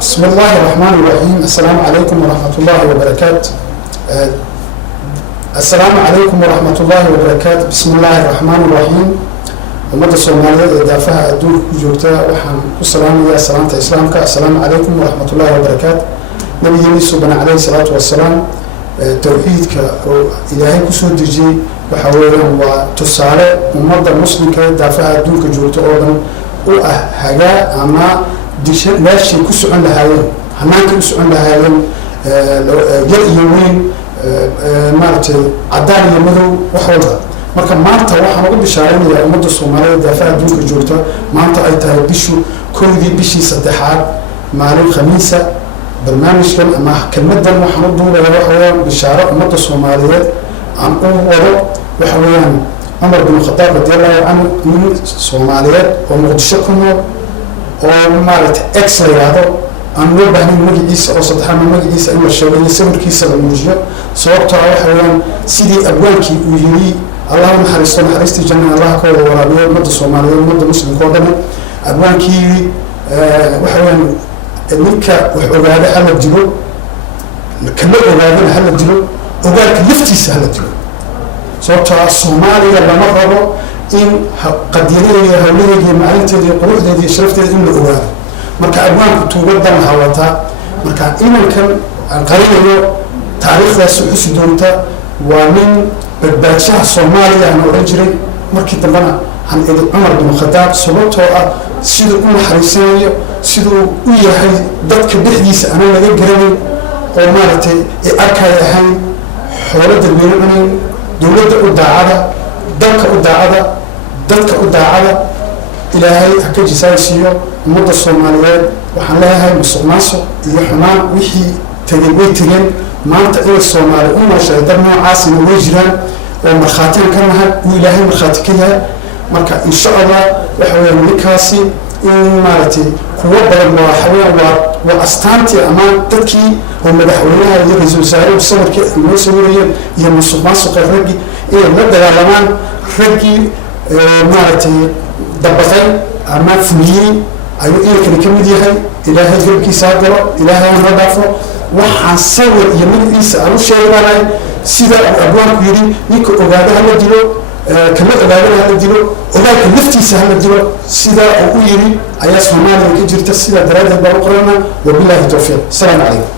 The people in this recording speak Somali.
بسم الله الرحمن الرحيم. السلام عليكم ورحمة الله وبركاته. السلام عليكم ورحمة الله وبركاته. بسم الله الرحمن الرحيم. ومدى الصومالية دافعها أدول جوتا وحن السلام يا سلامة إسلامك. السلام عليكم ورحمة الله وبركاته. نبي يسوع بن عليه الصلاة والسلام توحيدك إلهي كسر دجي وحوله وتصارع ومدى المسلم كدافعها أدول جوتا أيضا وهجا أما ديش ماشي كسر عند هايين هناك كسر عند هايين جل يومين مارتي عدان يمرو وحولها marka maanta waxaan ugu bishaaraynayaa ummadda Soomaaliyeed daafaca adduunka joogta maanta ay tahay bishii saddexaad maalin khamiisa barnaamijkan ama kelmadan waxaan u duubayaa waxa weeyaan bishaaro ummadda Soomaaliyeed aan u wado waxa weeyaan Umar bin Khattab radiyallahu anhu nin Soomaaliyeed oo Muqdisho ku nool oo maaragtay exayado aan loo baahnayn magaciisa oo saddexaad magaciisa in la sheego sawirkiisa la muujiyo sababtoo ah waxa weeyaan sidii abwaankii uu yiri اللهم حريصنا حريستي جنة الله كله ورابيه مدة الصومالية مدة مسلم كودنا أبوانكي وحوان منك وحوالي حل الجلو كله وحوالي حل الجلو وقالك يفتيس حل الجلو صوتها الصومالية لما ربو إن قديرية هوليه معلنتي دي قروح دي شرفتي إن الأوالي مركا أبوانك توقدا محاولتا مركا إنا كان قريبا تاريخ ذا سعوس دونتا ومن badbaashaha Soomaaliya aan oran jiray markii dambana han Umar bin Khattab sababtoo ah sidoo uu xariisanayo sidoo uu yahay dadka dhexdiisa aan laga garanay oo maartay ee arkay ahaan xoolada weynaan dawladda u daacada dalka u daacada dadka u daacada ilaahay ka jisaysiyo ummadda Soomaaliyeed waxaan leeyahay musuqmaasuq iyo xumaan wixii tagay maanta in Soomaali u nooshay dad noocaas ah way jiraan oo marxaatan ka nahay uu ilaahay marxaati ka yahay marka insha Allah waxa weeye ninkaasi in maartay kuwa badan waa astaantii ama dadkii oo madaxweynaha iyo ra'iisul wasaaraha samarkii loo sameeyay iyo musuqmaasuqa raggi ee la dagaalamaan raggi maartay dabaqay ama fuliyay ayuu iyaga ka mid yahay ilaahay galkiisa galo ilaahay aan radafo waxaan sawir iyo magaciisa aan u sheegaynaa sida abwaanku yiri ninka ogaadaha la dilo kama ogaadaha la dilo ogaadka naftiisa la dilo sida uu yiri ayaa Soomaaliya ka jirta sida daraaddeed baa u qorana wabillahi tawfiiq. Assalamu alaykum.